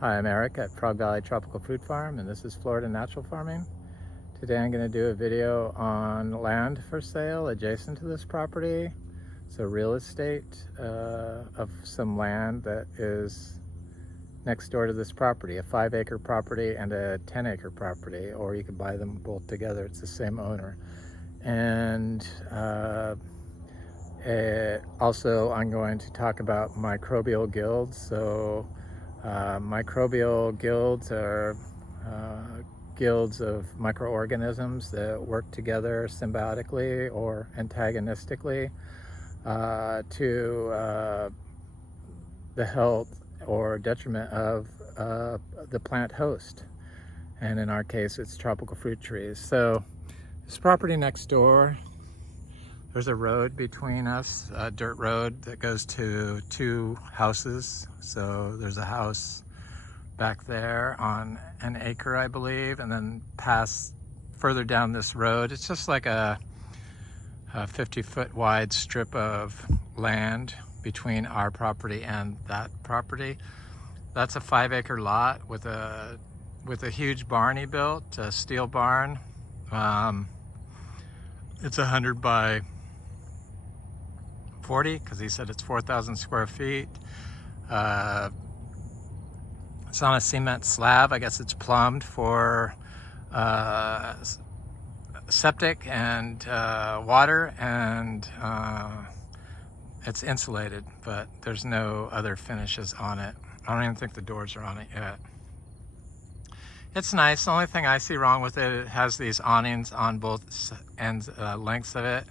Hi, I'm Eric at Frog Valley Tropical Fruit Farm, and this is Florida Natural Farming. Today I'm going to do a video on land for sale adjacent to this property. So real estate of some land that is next door to this property, a 5-acre property and a 10-acre property, or you can buy them both together. It's the same owner. And also I'm going to talk about microbial guilds. So microbial guilds are guilds of microorganisms that work together symbiotically or antagonistically to the health or detriment of the plant host. And in our case, it's tropical fruit trees. So this property next door, there's a road between us, a dirt road that goes to 2 houses. So there's a house back there on an acre, I believe, and then past further down this road, it's just like a 50-foot wide strip of land between our property and that property. That's a 5-acre lot with a huge barn he built, a steel barn. It's 100 by 40 because he said it's 4,000 square feet. It's on a cement slab. I guess it's plumbed for septic and water, and it's insulated, but there's no other finishes on it. I don't even think the doors are on it yet. It's nice. The only thing I see wrong with it, it has these awnings on both ends, lengths of it,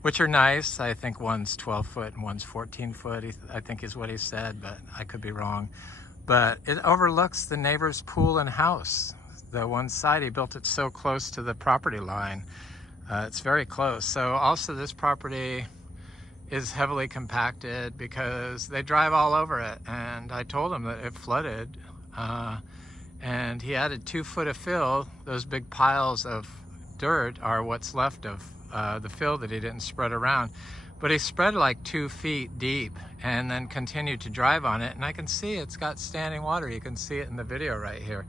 which are nice. I think one's 12 foot and one's 14 foot, I think is what he said, but I could be wrong. But it overlooks the neighbor's pool and house. The one side, he built it so close to the property line. It's very close. So also this property is heavily compacted because they drive all over it. And I told him that it flooded. And he added 2 foot of fill. Those big piles of dirt are what's left of the fill that he didn't spread around. But he spread like 2 feet deep and then continued to drive on it. And I can see it's got standing water. You can see it in the video right here.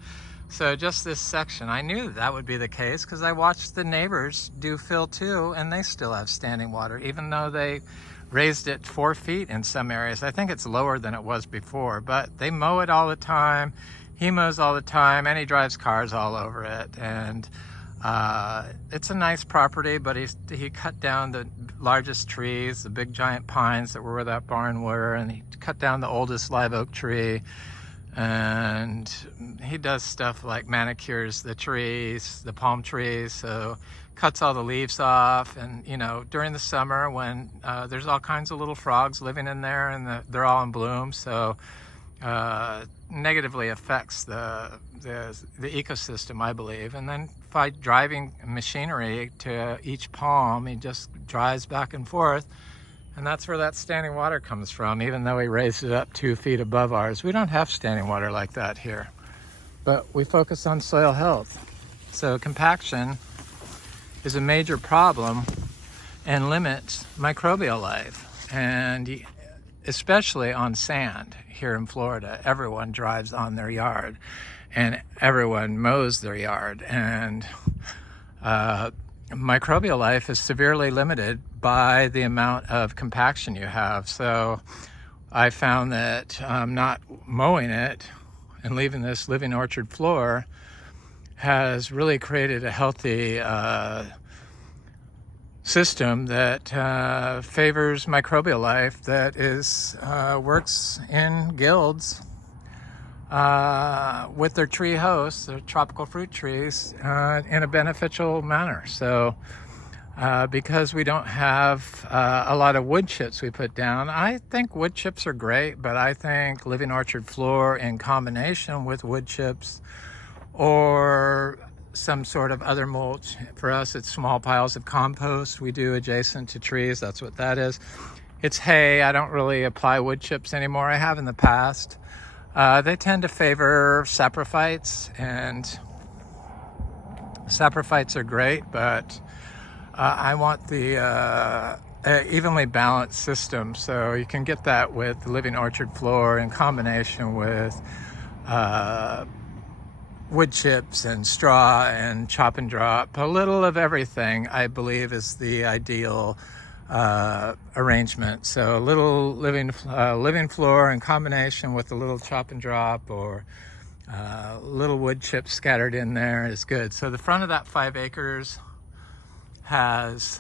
So just this section, I knew that would be the case because I watched the neighbors do fill too, and they still have standing water, even though they raised it 4 feet in some areas. I think it's lower than it was before, but they mow it all the time. He mows all the time, and he drives cars all over it. And it's a nice property, but he cut down the largest trees, the big giant pines that were where that barn were, and he cut down the oldest live oak tree. And he does stuff like manicures the trees, the palm trees, so cuts all the leaves off. And you know, during the summer when there's all kinds of little frogs living in there, and they're all in bloom, so negatively affects the ecosystem, I believe. And then by driving machinery to each palm, he just drives back and forth, and that's where that standing water comes from. Even though he raised it up 2 feet above ours, we don't have standing water like that here, but we focus on soil health. So compaction is a major problem and limits microbial life, and especially on sand here in Florida. Everyone drives on their yard and everyone mows their yard, and microbial life is severely limited by the amount of compaction you have. So I found that not mowing it and leaving this living orchard floor has really created a healthy system that favors microbial life that is works in guilds with their tree hosts, their tropical fruit trees, in a beneficial manner. So because we don't have a lot of wood chips we put down, I think wood chips are great, but I think living orchard floor in combination with wood chips or some sort of other mulch. For us, it's small piles of compost we do adjacent to trees. That's what that is. It's hay. I don't really apply wood chips anymore. I have in the past. They tend to favor saprophytes, and saprophytes are great, but I want the evenly balanced system. So you can get that with the living orchard floor in combination with wood chips and straw and chop and drop. A little of everything, I believe, is the ideal arrangement. So a little living floor in combination with a little chop and drop, or little wood chips scattered in there is good. So the front of that 5 acres has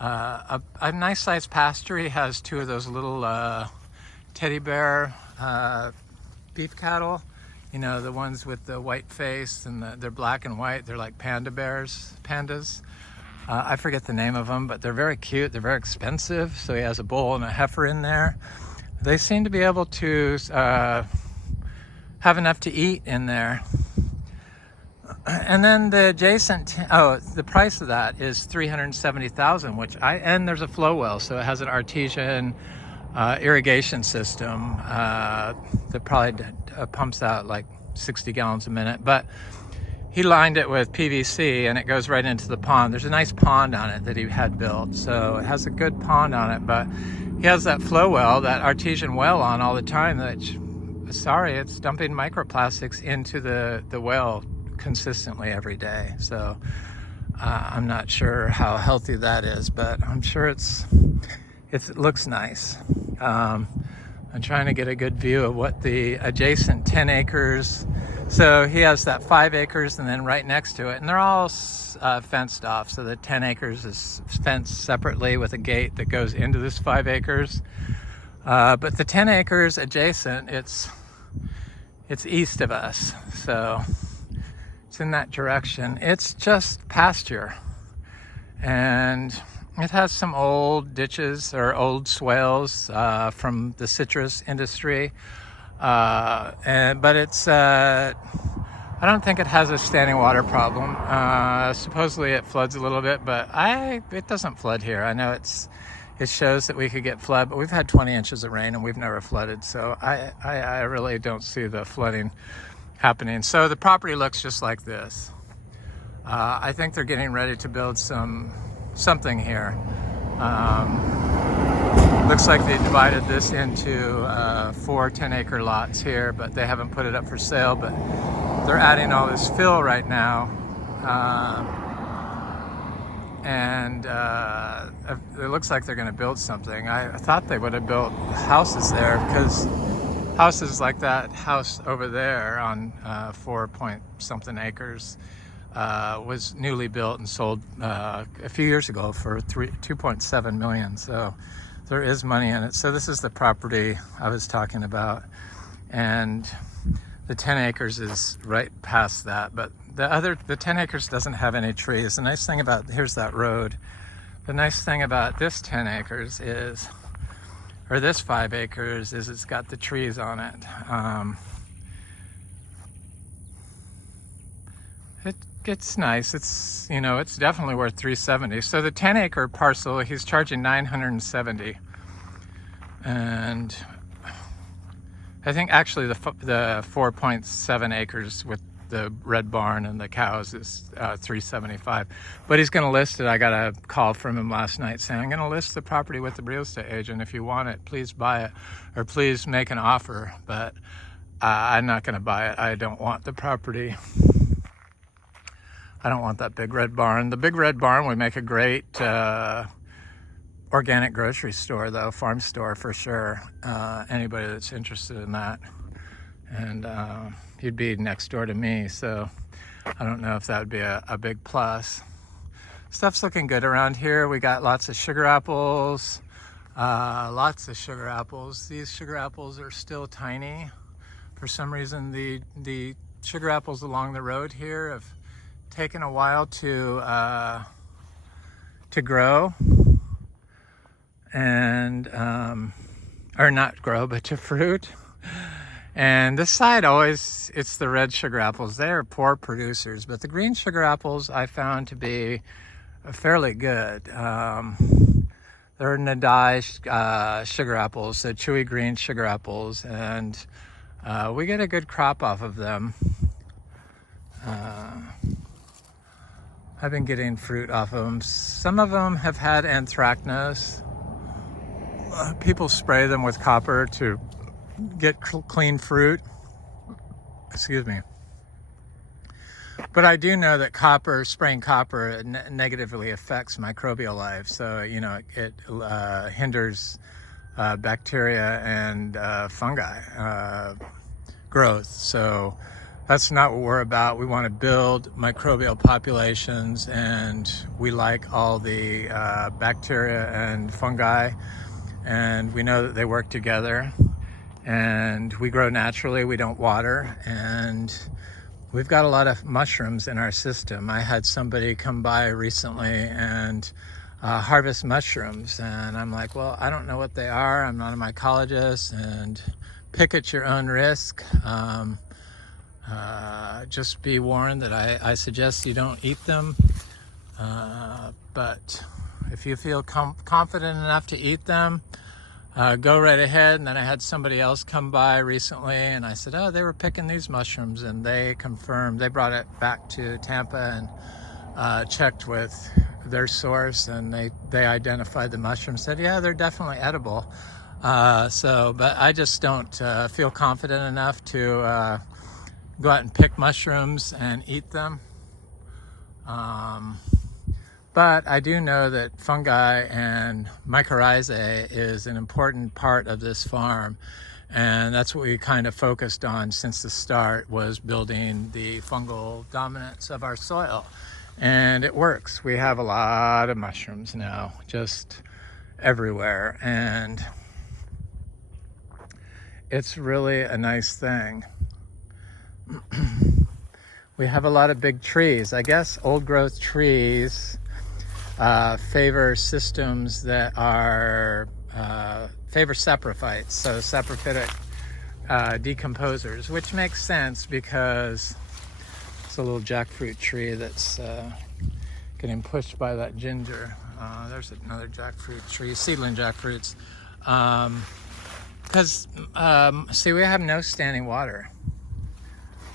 a nice sized pasture. He has 2 of those little teddy bear beef cattle. You know, the ones with the white face, and they're black and white. They're like pandas. I forget the name of them, but they're very cute. They're very expensive. So he has a bull and a heifer in there. They seem to be able to have enough to eat in there. And then the adjacent, the price of that is $370,000, and there's a flow well, so it has an artesian irrigation system that probably pumps out like 60 gallons a minute. But he lined it with PVC, and it goes right into the pond. There's a nice pond on it that he had built, so it has a good pond on it. But he has that flow well, that artesian well, on all the time. It's dumping microplastics into the well consistently every day. So I'm not sure how healthy that is, but I'm sure it looks nice. I'm trying to get a good view of what the adjacent 10 acres. So he has that 5 acres, and then right next to it, and they're all fenced off. So the 10 acres is fenced separately with a gate that goes into this 5 acres. But the 10 acres adjacent, it's east of us. So it's in that direction. It's just pasture. And it has some old ditches or old swales from the citrus industry. But it's, I don't think it has a standing water problem. Supposedly it floods a little bit, but it doesn't flood here. I know it shows that we could get flood, but we've had 20 inches of rain and we've never flooded. So I really don't see the flooding happening. So the property looks just like this. I think they're getting ready to build something here. Looks like they divided this into 4 10-acre lots here, but they haven't put it up for sale. But they're adding all this fill right now, and it looks like they're going to build something. I thought they would have built houses there, because houses like that house over there on 4-point-something acres was newly built and sold a few years ago for $2.7 million. So there is money in it. So this is the property I was talking about, and the 10 acres is right past that. But the 10 acres doesn't have any trees. The nice thing about, here's that road. The nice thing about this 10 acres is, or this 5 acres, is it's got the trees on it. It's nice. It's definitely worth $370. So the 10-acre parcel, he's charging $970, and I think actually the 4.7 acres with the red barn and the cows is $375. But he's going to list it. I got a call from him last night saying, I'm going to list the property with the real estate agent. If you want it, please buy it, or please make an offer. But I'm not going to buy it. I don't want the property. I don't want that big red barn. The big red barn would make a great organic grocery store, though, farm store for sure. Anybody that's interested in that. And he'd be next door to me, so I don't know if that would be a big plus. Stuff's looking good around here. We got lots of sugar apples. These sugar apples are still tiny. For some reason, the sugar apples along the road here have taken a while to grow, and or not grow, but to fruit. And this side it's the red sugar apples. They're poor producers, but the green sugar apples I found to be fairly good. They're Nadai sugar apples, so chewy green sugar apples, and we get a good crop off of them. I've been getting fruit off of them. Some of them have had anthracnose. People spray them with copper to get clean fruit. Excuse me. But I do know that spraying copper negatively affects microbial life. So, you know, it hinders bacteria and fungi growth. So that's not what we're about. We want to build microbial populations, and we like all the bacteria and fungi, and we know that they work together, and we grow naturally. We don't water, and we've got a lot of mushrooms in our system. I had somebody come by recently and harvest mushrooms, and I'm like, well, I don't know what they are. I'm not a mycologist, and pick at your own risk. Just be warned that I suggest you don't eat them. But if you feel confident enough to eat them, go right ahead. And then I had somebody else come by recently, and I said, oh, they were picking these mushrooms, and they confirmed. They brought it back to Tampa and checked with their source, and they identified the mushrooms, said, yeah, they're definitely edible. But I just don't feel confident enough to go out and pick mushrooms and eat them. But I do know that fungi and mycorrhizae is an important part of this farm, and that's what we kind of focused on since the start, was building the fungal dominance of our soil. And it works. We have a lot of mushrooms now, just everywhere, and it's really a nice thing. We have a lot of big trees. I guess old growth trees favor systems that are favor saprophytes, so saprophytic decomposers, which makes sense because it's a little jackfruit tree that's getting pushed by that ginger. There's another jackfruit tree, seedling jackfruits. Because see, we have no standing water.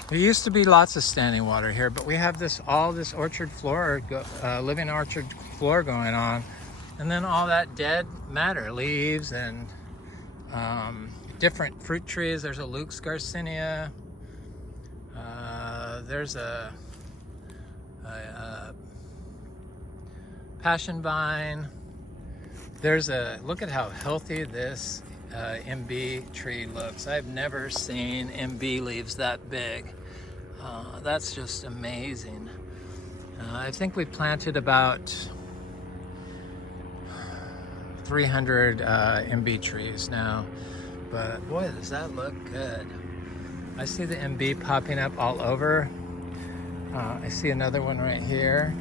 There used to be lots of standing water here, but we have all this orchard floor, living orchard floor going on, and then all that dead matter, leaves and different fruit trees. There's a Luke's Garcinia. There's a passion vine. Look at how healthy this MB tree looks. I've never seen MB leaves that big. That's just amazing. I think we planted about 300 MB trees now, but boy, does that look good. I see the MB popping up all over. I see another one right here.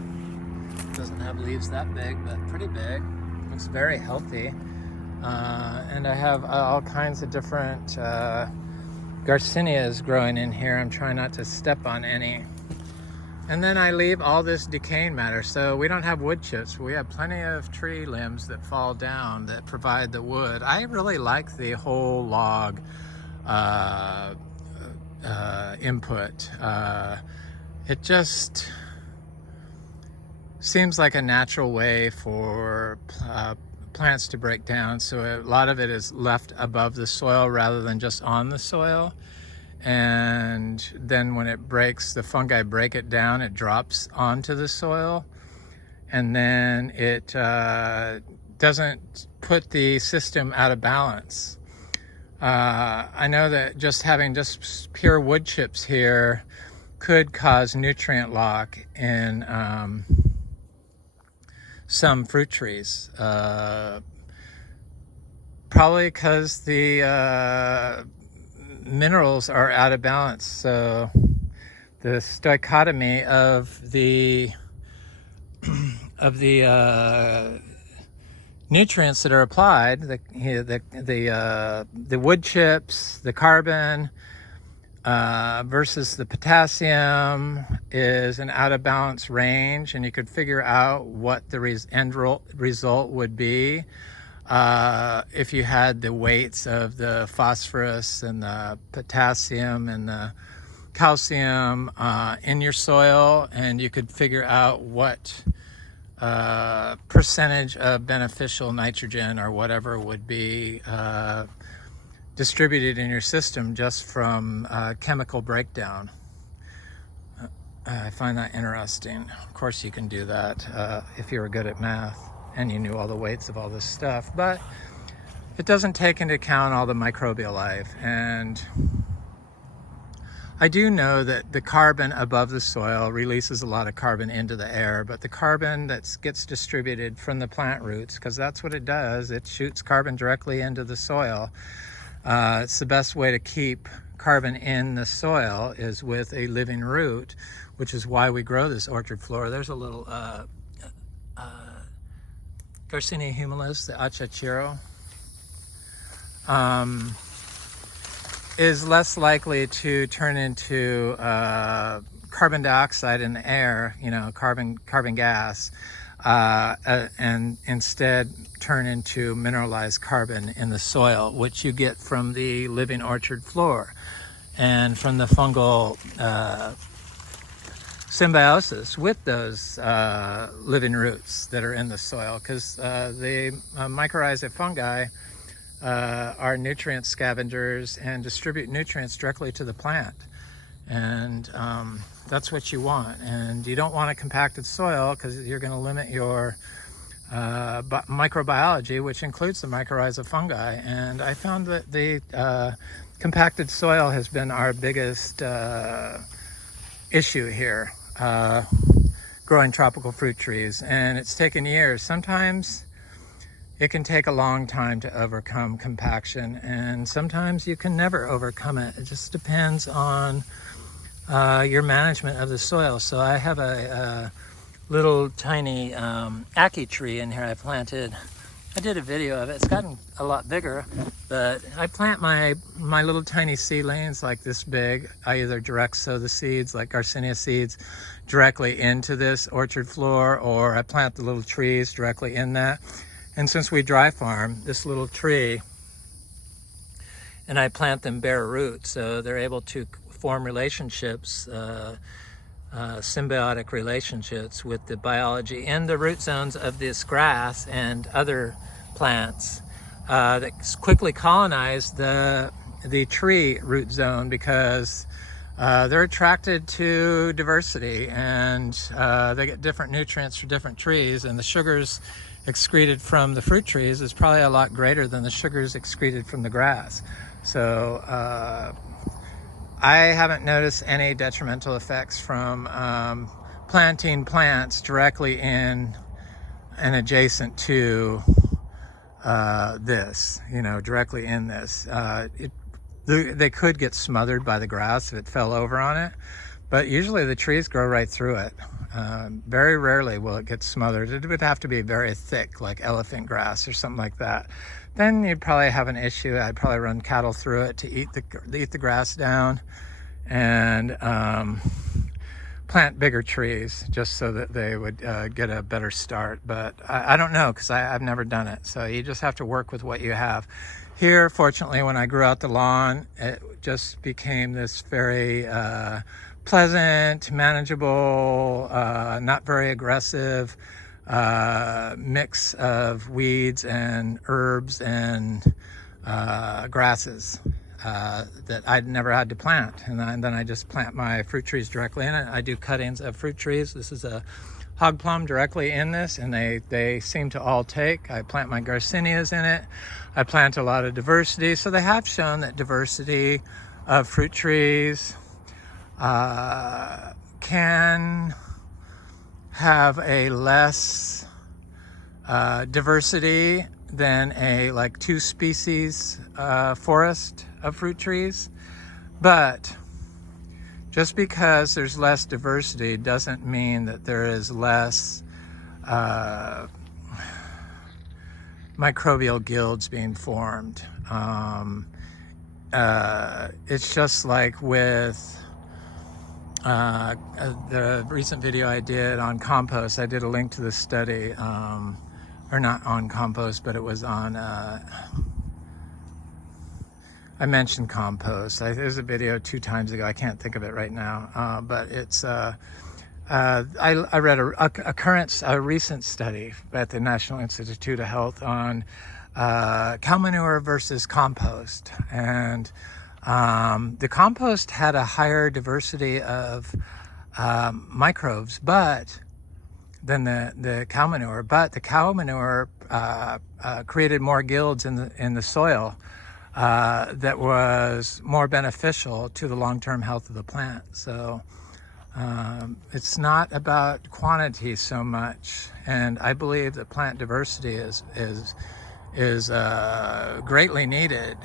Doesn't have leaves that big, but pretty big. Looks very healthy. And I have all kinds of different Garcinias growing in here. I'm trying not to step on any. And then I leave all this decaying matter. So we don't have wood chips. We have plenty of tree limbs that fall down that provide the wood. I really like the whole log input. It just seems like a natural way for plants to break down, so a lot of it is left above the soil rather than just on the soil, and then when it breaks, the fungi break it down, it drops onto the soil, and then it doesn't put the system out of balance. I know that just having just pure wood chips here could cause nutrient lock in some fruit trees, probably because the minerals are out of balance. So the stoichiotomy of the nutrients that are applied, the wood chips, the carbon versus the potassium, is an out of balance range, and you could figure out what the end result would be if you had the weights of the phosphorus and the potassium and the calcium in your soil, and you could figure out what percentage of beneficial nitrogen or whatever would be distributed in your system just from chemical breakdown. I find that interesting. Of course, you can do that if you were good at math and you knew all the weights of all this stuff, but it doesn't take into account all the microbial life. And I do know that the carbon above the soil releases a lot of carbon into the air, but the carbon that gets distributed from the plant roots, because that's what it does, it shoots carbon directly into the soil. It's the best way to keep carbon in the soil is with a living root, which is why we grow this orchard floor. There's a little Garcinia humilis, the achachiro, is less likely to turn into carbon dioxide in the air, carbon gas, and instead turn into mineralized carbon in the soil, which you get from the living orchard floor and from the fungal symbiosis with those living roots that are in the soil, because the mycorrhizae fungi are nutrient scavengers and distribute nutrients directly to the plant. And that's what you want. And you don't want a compacted soil because you're going to limit your microbiology, which includes the mycorrhizae fungi. And I found that the compacted soil has been our biggest issue here, growing tropical fruit trees. And it's taken years. Sometimes it can take a long time to overcome compaction, and sometimes you can never overcome it. It just depends on your management of the soil. So I have a little tiny Acre tree in here I planted. I did a video of it. It's gotten a lot bigger, but I plant my little tiny seedlings like this big. I either direct sow the seeds, like Garcinia seeds, directly into this orchard floor, or I plant the little trees directly in that. And since we dry farm this little tree and I plant them bare root, so they're able to form relationships, symbiotic relationships with the biology in the root zones of this grass and other plants that quickly colonize the tree root zone, because they're attracted to diversity, and they get different nutrients for different trees, and the sugars excreted from the fruit trees is probably a lot greater than the sugars excreted from the grass. So I haven't noticed any detrimental effects from planting plants directly in and adjacent to this, directly in this. They could get smothered by the grass if it fell over on it, but usually the trees grow right through it. Very rarely will it get smothered. It would have to be very thick, like elephant grass or something like that. Then you'd probably have an issue. I'd probably run cattle through it to eat the grass down, and plant bigger trees just so that they would get a better start. But I don't know, because I've never done it. So you just have to work with what you have. Here, fortunately, when I grew out the lawn, it just became this very pleasant, manageable, not very aggressive mix of weeds and herbs and grasses that I'd never had to plant. And then I just plant my fruit trees directly in it. I do cuttings of fruit trees. This is a hog plum directly in this, and they seem to all take. I plant my Garcinias in it. I plant a lot of diversity. So they have shown that diversity of fruit trees can have a less diversity than a like 2 species forest of fruit trees. But just because there's less diversity doesn't mean that there is less microbial guilds being formed. It's just like with the recent video I did on compost. I did a link to this study, or not on compost, but it was on, I mentioned compost. There's a video 2 times ago. I can't think of it right now, but it's, I read a recent study at the National Institute of Health on cow manure versus compost. And the compost had a higher diversity of microbes than the cow manure, but the cow manure created more guilds in the soil that was more beneficial to the long-term health of the plant. So it's not about quantity so much, and I believe that plant diversity is greatly needed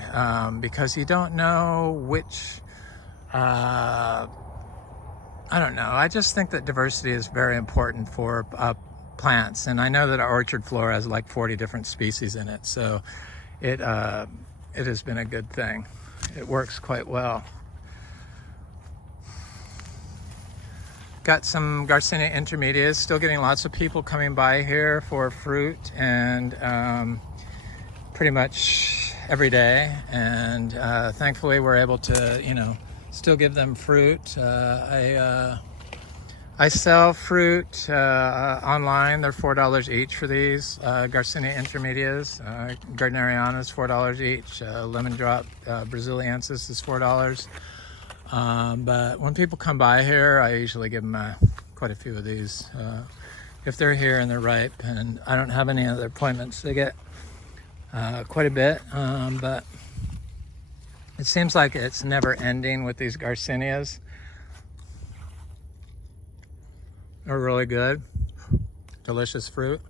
because you don't know which. I don't know. I just think that diversity is very important for plants, and I know that our orchard floor has like 40 different species in it, so it has been a good thing. It works quite well. Got some Garcinia intermediates, still getting lots of people coming by here for fruit, and pretty much every day, and thankfully we're able to, still give them fruit. I sell fruit online. They're $4 each for these Garcinia intermedias. Gardneriana is $4 each. Lemon drop Braziliensis is $4. But when people come by here, I usually give them quite a few of these. If they're here and they're ripe, and I don't have any other appointments, they get quite a bit. But it seems like it's never ending with these Garcinias. They're really good, delicious fruit.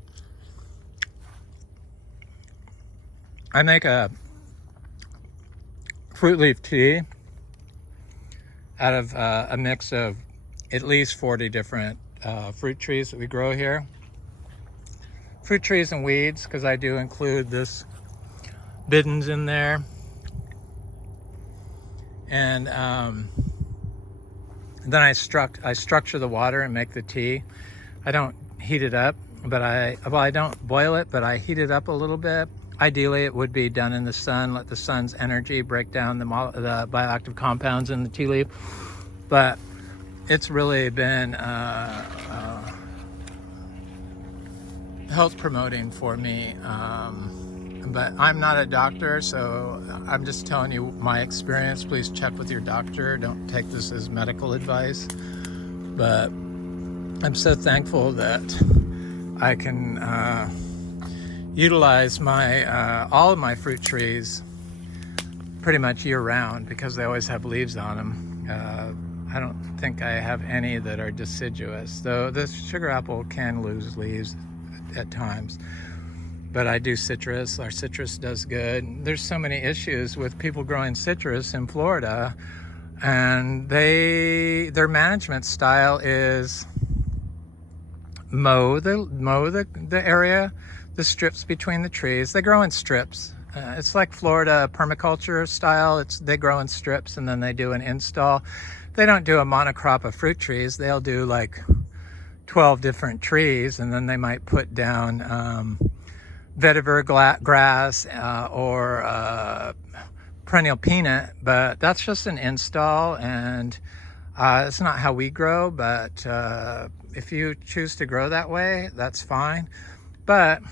I make a fruit leaf tea out of a mix of at least 40 different fruit trees that we grow here. Fruit trees and weeds, because I do include this Bidens in there. And then I structure the water and make the tea. I don't heat it up, but I don't boil it, but I heat it up a little bit. Ideally, it would be done in the sun, let the sun's energy break down the bioactive compounds in the tea leaf. But it's really been health promoting for me. But I'm not a doctor, so I'm just telling you my experience. Please check with your doctor. Don't take this as medical advice. But I'm so thankful that I can utilize all of my fruit trees pretty much year-round because they always have leaves on them. I don't think I have any that are deciduous, though this sugar apple can lose leaves at times. But I do citrus. Our citrus does good. There's so many issues with people growing citrus in Florida, and their management style is mow the area, the strips between the trees. They grow in strips. It's like Florida permaculture style. They grow in strips, and then they do an install. They don't do a monocrop of fruit trees. They'll do like 12 different trees, and then they might put down vetiver grass or perennial peanut, but that's just an install, and it's not how we grow. But if you choose to grow that way, that's fine. But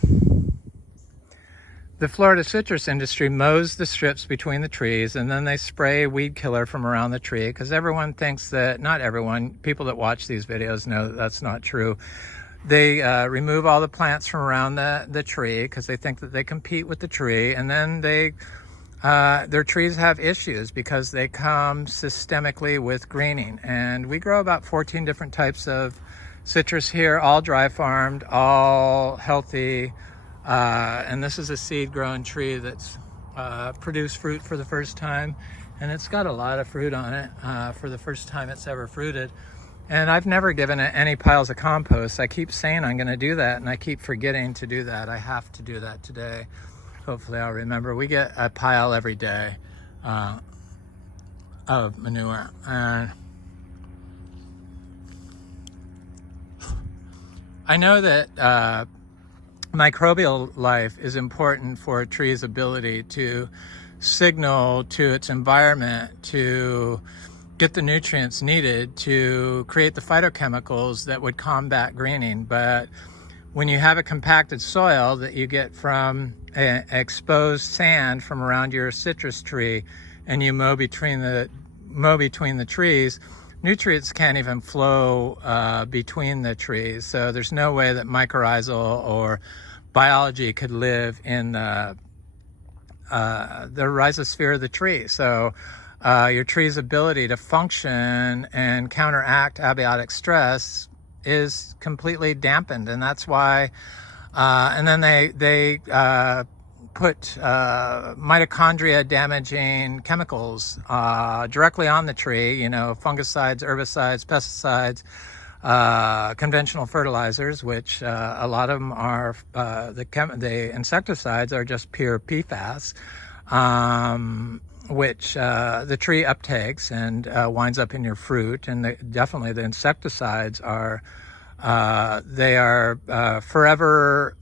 the Florida citrus industry mows the strips between the trees, and then they spray weed killer from around the tree, because everyone thinks that, not everyone, people that watch these videos know that that's not true. They remove all the plants from around the tree because they think that they compete with the tree, and then their trees have issues because they come systemically with greening. And we grow about 14 different types of citrus here, all dry farmed, all healthy. And this is a seed grown tree that's produced fruit for the first time, and it's got a lot of fruit on it for the first time it's ever fruited. And I've never given it any piles of compost. I keep saying I'm going to do that, and I keep forgetting to do that. I have to do that today. Hopefully I'll remember. We get a pile every day of manure. And I know that microbial life is important for a tree's ability to signal to its environment to get the nutrients needed to create the phytochemicals that would combat greening. But when you have a compacted soil that you get from exposed sand from around your citrus tree, and you mow between the trees, nutrients can't even flow between the trees. So there's no way that mycorrhizal or biology could live in the rhizosphere of the tree. So your tree's ability to function and counteract abiotic stress is completely dampened, and that's why. And then they put mitochondria damaging chemicals directly on the tree. You know, fungicides, herbicides, pesticides, conventional fertilizers, which a lot of them are the insecticides are just pure PFAS. Which the tree uptakes and winds up in your fruit. And definitely the insecticides are, they are forever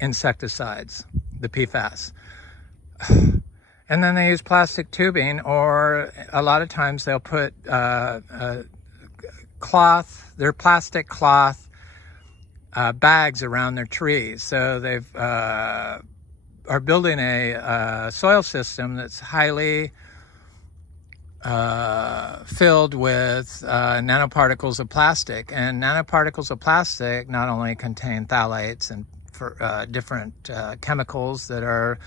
insecticides, the PFAS. And then they use plastic tubing, or a lot of times they'll put cloth, their plastic cloth bags around their trees. So they've are building a soil system that's highly filled with nanoparticles of plastic. And nanoparticles of plastic not only contain phthalates and different chemicals that are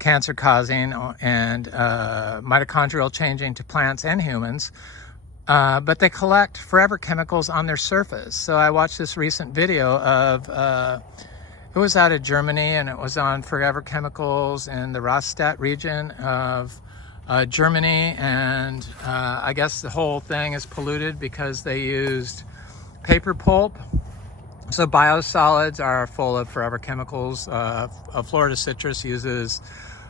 cancer causing and mitochondrial changing to plants and humans, but they collect forever chemicals on their surface. So I watched this recent video of it was out of Germany, and it was on forever chemicals in the Realestate region of Germany. And I guess the whole thing is polluted because they used paper pulp. So biosolids are full of forever chemicals. Florida Citrus uses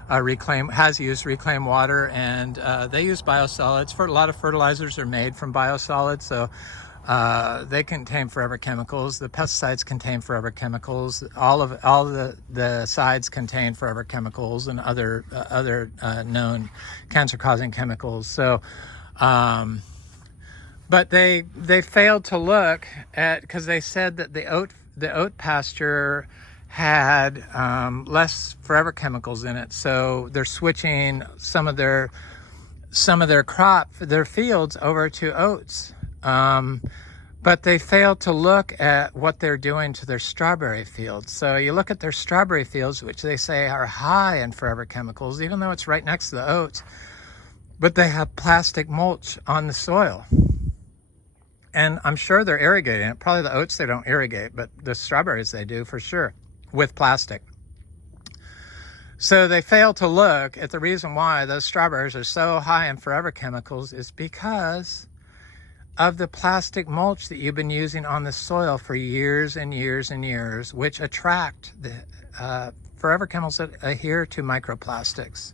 has used reclaimed water, and they use biosolids. For a lot of fertilizers are made from biosolids, so they contain forever chemicals. The pesticides contain forever chemicals. All the sides contain forever chemicals and other known cancer-causing chemicals. So, but they failed to look at, because they said that the oat pasture had less forever chemicals in it. So they're switching some of their fields over to oats. But they failed to look at what they're doing to their strawberry fields. So you look at their strawberry fields, which they say are high in forever chemicals, even though it's right next to the oats, but they have plastic mulch on the soil. And I'm sure they're irrigating it. Probably the oats they don't irrigate, but the strawberries they do for sure, with plastic. So they fail to look at the reason why those strawberries are so high in forever chemicals is because of the plastic mulch that you've been using on the soil for years and years and years, which attract the forever chemicals that adhere to microplastics.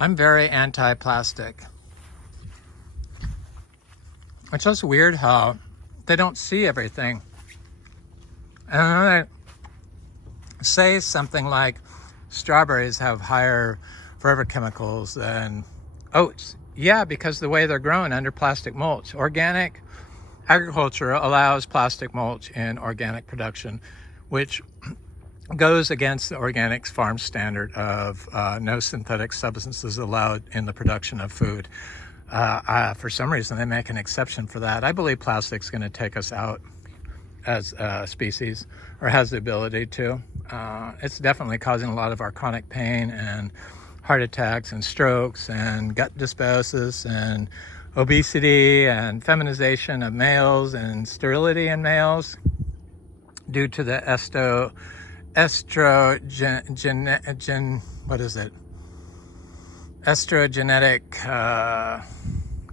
I'm very anti-plastic. It's just weird how they don't see everything. And they say something like strawberries have higher forever chemicals than oats. Yeah, because the way they're grown under plastic mulch. Organic agriculture allows plastic mulch in organic production, which goes against the organic farm standard of no synthetic substances allowed in the production of food. For some reason, they make an exception for that. I believe plastic's going to take us out as a species, or has the ability to. It's definitely causing a lot of our chronic pain and heart attacks and strokes and gut dysbiosis and obesity and feminization of males and sterility in males due to the estrogenic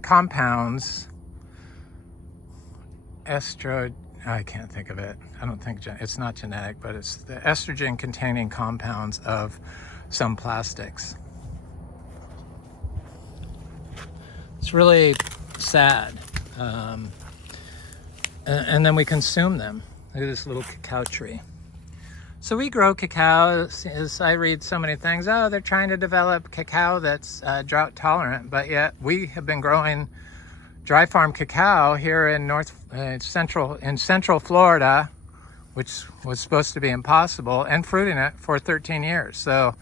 compounds. I can't think of it. I don't think it's not genetic, but it's the estrogen containing compounds of some plastics. It's really sad. And then we consume them. Look at this little cacao tree. So we grow cacao. As I read so many things, they're trying to develop cacao that's drought tolerant, but yet we have been growing dry farm cacao here in central Florida, which was supposed to be impossible, and fruiting it for 13 years. So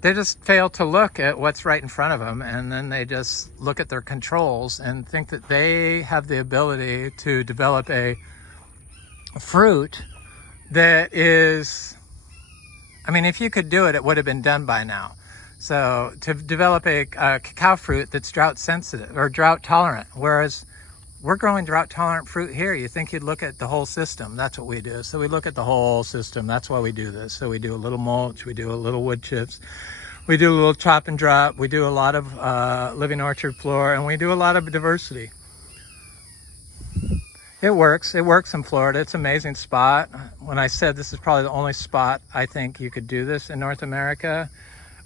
they just fail to look at what's right in front of them, and then they just look at their controls and think that they have the ability to develop a fruit that is, I mean, if you could do it, it would have been done by now. So to develop a cacao fruit that's drought sensitive or drought tolerant, whereas we're growing drought tolerant fruit here. You think you'd look at the whole system. That's what we do. So we look at the whole system. That's why we do this. So we do a little mulch, we do a little wood chips, we do a little chop and drop, we do a lot of living orchard floor, and we do a lot of diversity. It works in Florida. It's an amazing spot. When I said this is probably the only spot I think you could do this in North America,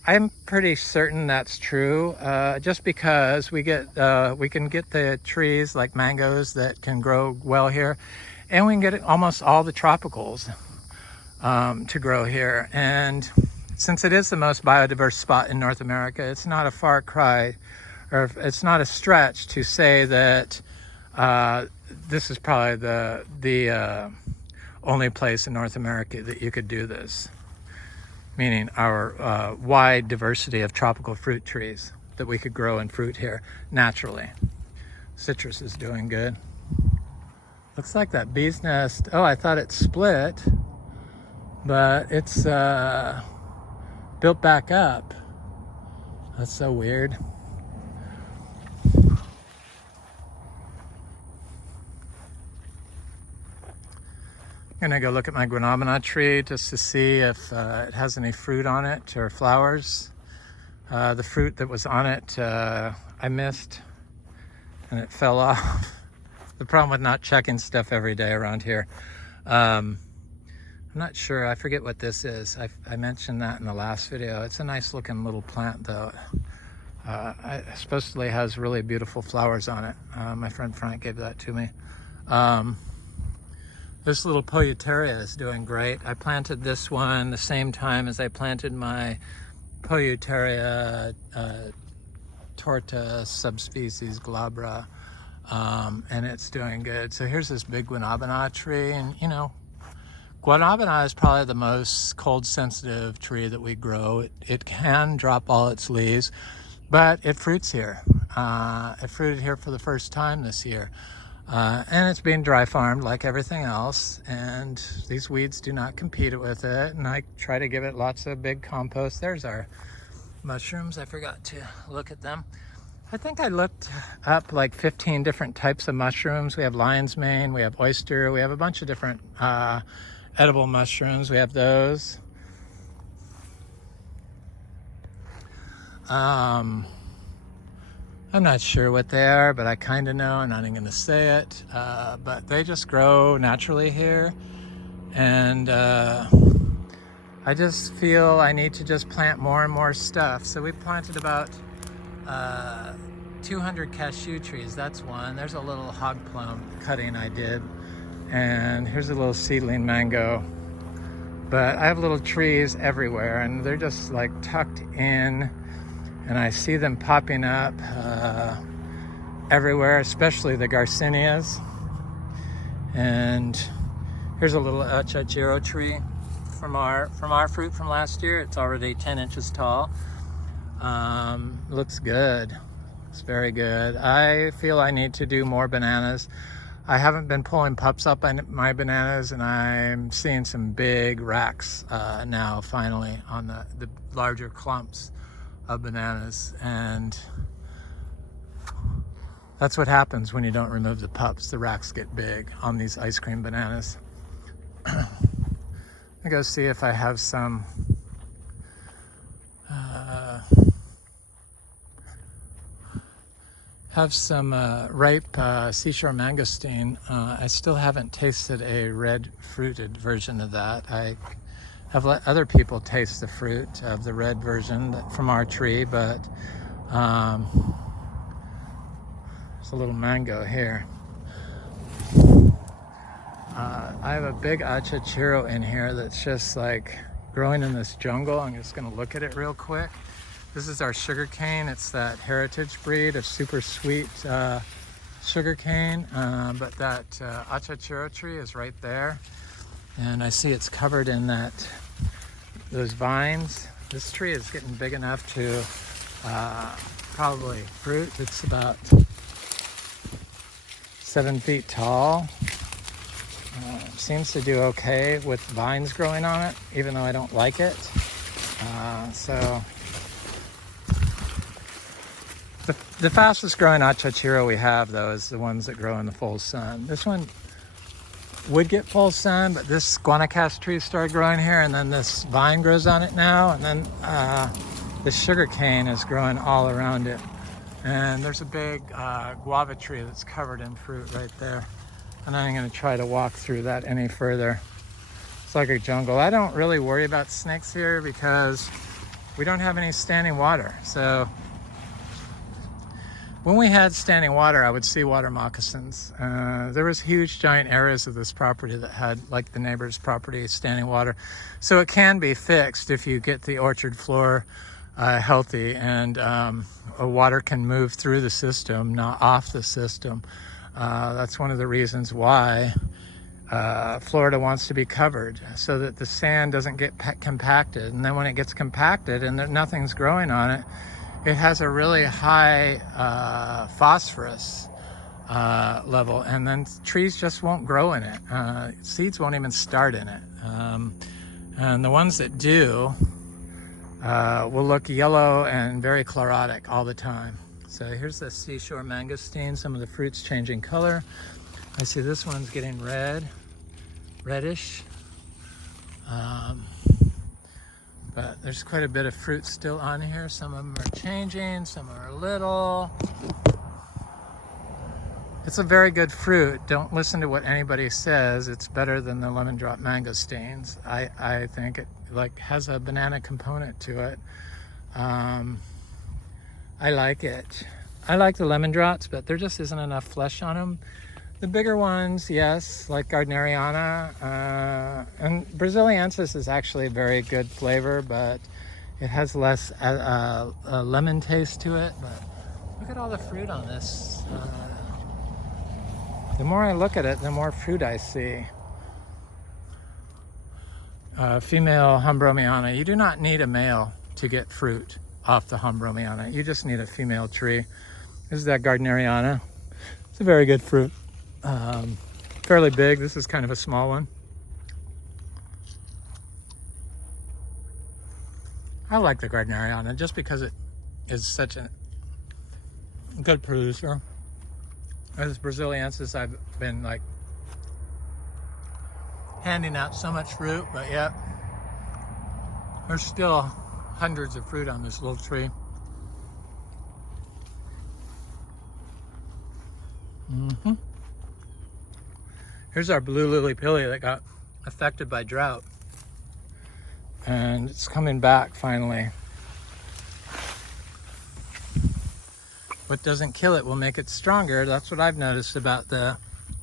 I'm pretty certain that's true, just because we can get the trees like mangoes that can grow well here, and we can get almost all the tropicals to grow here. And since it is the most biodiverse spot in North America, it's not a far cry, or it's not a stretch to say that this is probably the only place in North America that you could do this. Meaning our wide diversity of tropical fruit trees that we could grow and fruit here naturally. Citrus is doing good. Looks like that bee's nest, oh, I thought it split, but it's built back up. That's so weird. I'm gonna go look at my guanabana tree just to see if it has any fruit on it or flowers. The fruit that was on it I missed, and it fell off. The problem with not checking stuff every day around here. I'm not sure, I forget what this is. I mentioned that in the last video. It's a nice looking little plant though. It supposedly has really beautiful flowers on it. My friend Frank gave that to me. This little Polyuteria is doing great. I planted this one the same time as I planted my Polyuteria torta subspecies glabra, and it's doing good. So here's this big guanabana tree, and you know, guanabana is probably the most cold sensitive tree that we grow. It can drop all its leaves, but it fruits here. It fruited here for the first time this year. And it's being dry farmed like everything else, and these weeds do not compete with it, and I try to give it lots of big compost. There's our mushrooms. I forgot to look at them. I think I looked up like 15 different types of mushrooms. We have lion's mane, we have oyster, we have a bunch of different edible mushrooms. We have those. I'm not sure what they are, but I kind of know. I'm not even going to say it. But they just grow naturally here. And I just feel I need to just plant more and more stuff. So we planted about 200 cashew trees. That's one. There's a little hog plum cutting I did. And here's a little seedling mango. But I have little trees everywhere, and they're just like tucked in. And I see them popping up everywhere, especially the Garcinias. And here's a little achachiro tree from our fruit from last year. It's already 10 inches tall. Looks good. It's very good. I feel I need to do more bananas. I haven't been pulling pups up on my bananas, and I'm seeing some big racks now finally on the larger clumps of bananas, and that's what happens when you don't remove the pups. The racks get big on these ice cream bananas. I'll go see if I have some ripe seashore mangosteen. I still haven't tasted a red fruited version of that. I have let other people taste the fruit of the red version from our tree, but there's a little mango here. I have a big achachiro in here that's just like growing in this jungle. I'm just gonna look at it real quick. This is our sugar cane. It's that heritage breed of super sweet sugar cane, but that achachiro tree is right there. And I see it's covered in those vines. This tree is getting big enough to probably fruit. It's about 7 feet tall. Seems to do okay with vines growing on it, even though I don't like it. So the fastest growing achachiro we have, though, is the ones that grow in the full sun. This one would get full sun, but this guanacaste tree started growing here, and then this vine grows on it now, and then this sugar cane is growing all around it. And there's a big guava tree that's covered in fruit right there. And I'm going to try to walk through that any further. It's like a jungle. I don't really worry about snakes here because we don't have any standing water. So when we had standing water, I would see water moccasins. There was huge giant areas of this property that had, like the neighbor's property, standing water. So it can be fixed if you get the orchard floor healthy, and water can move through the system, not off the system. That's one of the reasons why Florida wants to be covered, so that the sand doesn't get compacted. And then when it gets compacted and nothing's growing on it, it has a really high phosphorus level, and then trees just won't grow in it. Seeds won't even start in it. And the ones that do will look yellow and very chlorotic all the time. So here's the seashore mangosteen. Some of the fruit's changing color. I see this one's getting reddish. But there's quite a bit of fruit still on here. Some of them are changing, some are little. It's a very good fruit. Don't listen to what anybody says. It's better than the lemon drop mangosteens. I think it has a banana component to it. I like it. I like the lemon drops, but there just isn't enough flesh on them. The bigger ones, yes, like Gardneriana, and Braziliensis is actually a very good flavor, but it has less lemon taste to it. But look at all the fruit on this. The more I look at it, the more fruit I see. Female Humbromiana. You do not need a male to get fruit off the Humbromiana. You just need a female tree. This is that Gardneriana. It's a very good fruit. Fairly big. This is kind of a small one. I like the Gardneriana just because it is such a good producer. As Braziliensis, I've been like handing out so much fruit, but yet there's still hundreds of fruit on this little tree. Here's our blue lily pilly that got affected by drought, and it's coming back finally. What doesn't kill it will make it stronger. That's what I've noticed about the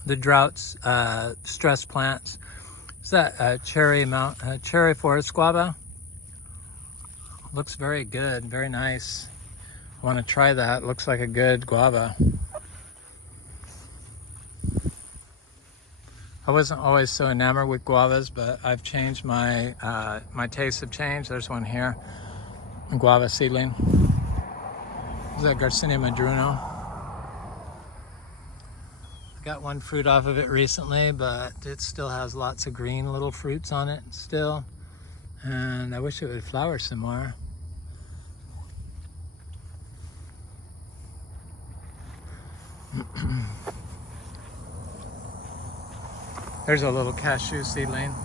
droughts stress plants. Is that cherry forest guava? Looks very good, very nice. I want to try that. Looks like a good guava. I wasn't always so enamored with guavas, but I've changed my tastes have changed. There's one here, a guava seedling. Is that Garcinia Madruno? I got one fruit off of it recently, but it still has lots of green little fruits on it still. And I wish it would flower some more. There's a little cashew seedling.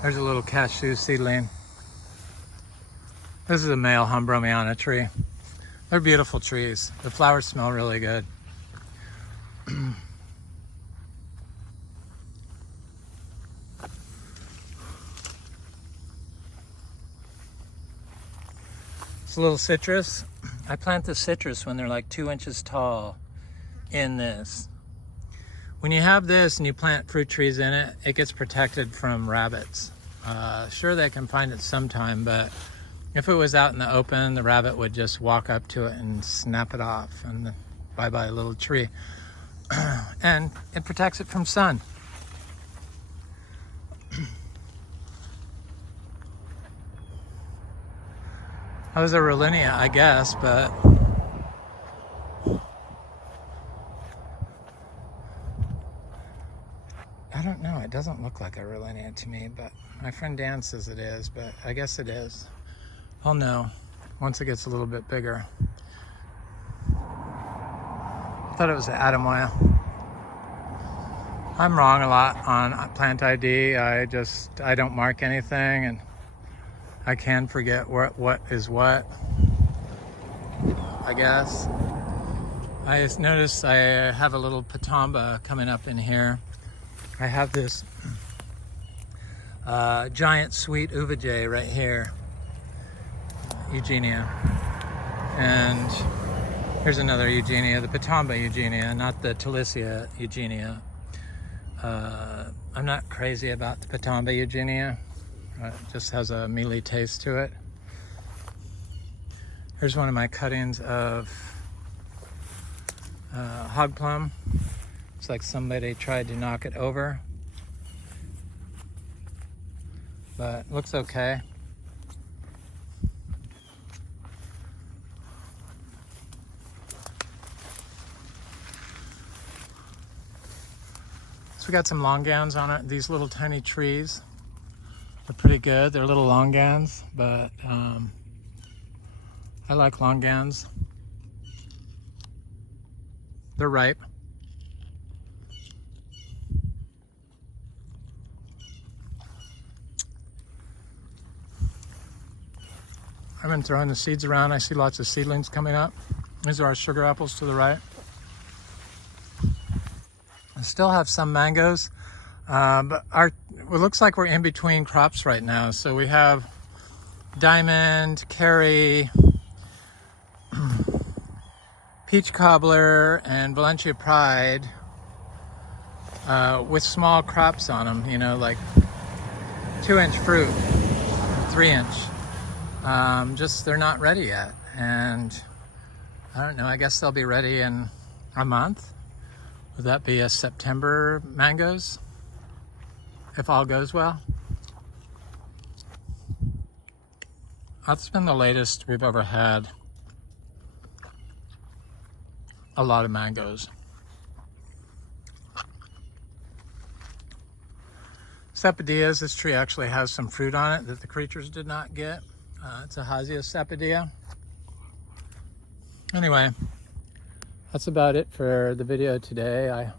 There's a little cashew seedling. This is a male Humbromiana tree. They're beautiful trees. The flowers smell really good. It's a little citrus. I plant the citrus when they're like 2 inches tall in this. When you have this and you plant fruit trees in it, it gets protected from rabbits. Sure, they can find it sometime, but if it was out in the open, the rabbit would just walk up to it and snap it off, and bye-bye little tree. And it protects it from sun. That was a Rollinia, I guess, but I don't know. It doesn't look like a Rollinia to me, but my friend Dan says it is, but I guess it is. I'll know once it gets a little bit bigger. I thought it was an Adamoya. I'm wrong a lot on plant ID. I don't mark anything, and I can forget what is what, I guess. I just noticed I have a little Patamba coming up in here. I have this giant sweet Uvaje right here, Eugenia. And here's another Eugenia, the Patamba Eugenia, not the Talicia Eugenia. I'm not crazy about the Patamba Eugenia. It just has a mealy taste to it. Here's one of my cuttings of hog plum. It's like somebody tried to knock it over, but it looks okay. So we got some longans on it. These little tiny trees are pretty good. They're little longans, but I like longans. They're ripe. I've been throwing the seeds around. I see lots of seedlings coming up. These are our sugar apples to the right. I still have some mangoes, but it looks like we're in between crops right now. So we have diamond, Kerry, peach cobbler, and Valencia Pride with small crops on them, you know, like 2-inch fruit, 3-inch. Just they're not ready yet, and I don't know, I guess they'll be ready in a month. Would that be a September mangoes if all goes well? That's been the latest we've ever had a lot of mangoes. Sapodias, this tree actually has some fruit on it that the creatures did not get. It's a Hasia Sapodia. Anyway, that's about it for the video today. I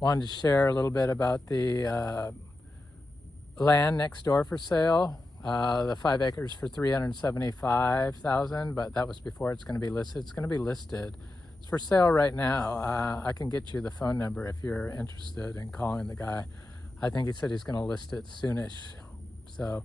wanted to share a little bit about the land next door for sale. The 5 acres for $375,000, but that was before it's going to be listed. It's going to be listed. It's for sale right now. I can get you the phone number if you're interested in calling the guy. I think he said he's going to list it soonish, so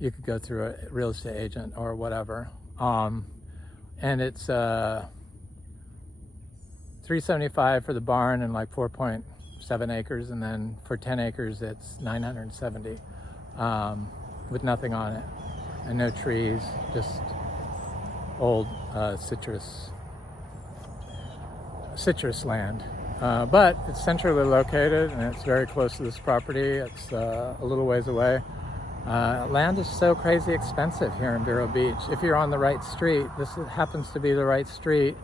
you could go through a real estate agent or whatever. And it's $375 for the barn and like 4.7 acres, and then for 10 acres it's $970 with nothing on it and no trees, just old citrus land. But it's centrally located and it's very close to this property. It's a little ways away. Land is so crazy expensive here in Vero Beach. If you're on the right street, this happens to be the right street.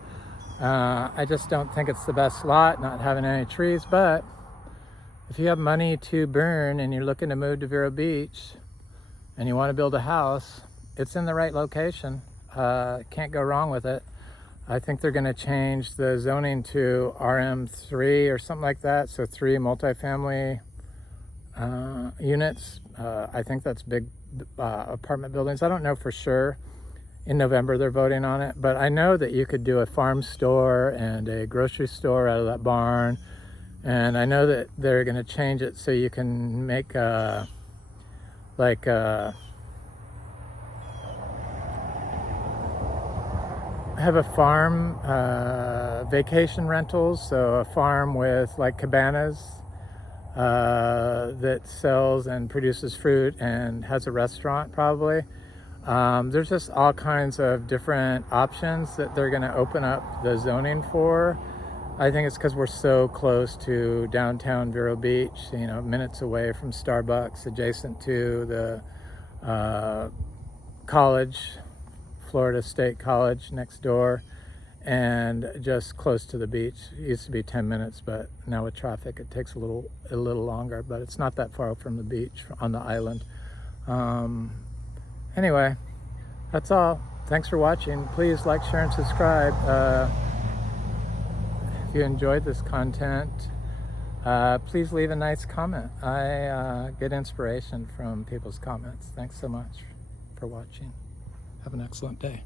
I just don't think it's the best lot, not having any trees, but if you have money to burn and you're looking to move to Vero Beach and you want to build a house, it's in the right location. Can't go wrong with it. I think they're going to change the zoning to RM3 or something like that, so 3 multifamily units. I think that's big apartment buildings. I don't know for sure. In November they're voting on it, but I know that you could do a farm store and a grocery store out of that barn, and I know that they're going to change it so you can make have a farm vacation rentals, so a farm with like cabanas that sells and produces fruit and has a restaurant probably. There's just all kinds of different options that they're going to open up the zoning for. I think it's because we're so close to downtown Vero Beach, you know, minutes away from Starbucks, adjacent to the college, Florida State College next door, and just close to the beach. It used to be 10 minutes, but now with traffic it takes a little longer, but it's not that far from the beach on the island. Anyway, that's all. Thanks for watching. Please like, share, and subscribe. If you enjoyed this content, please leave a nice comment. I get inspiration from people's comments. Thanks so much for watching. Have an excellent day.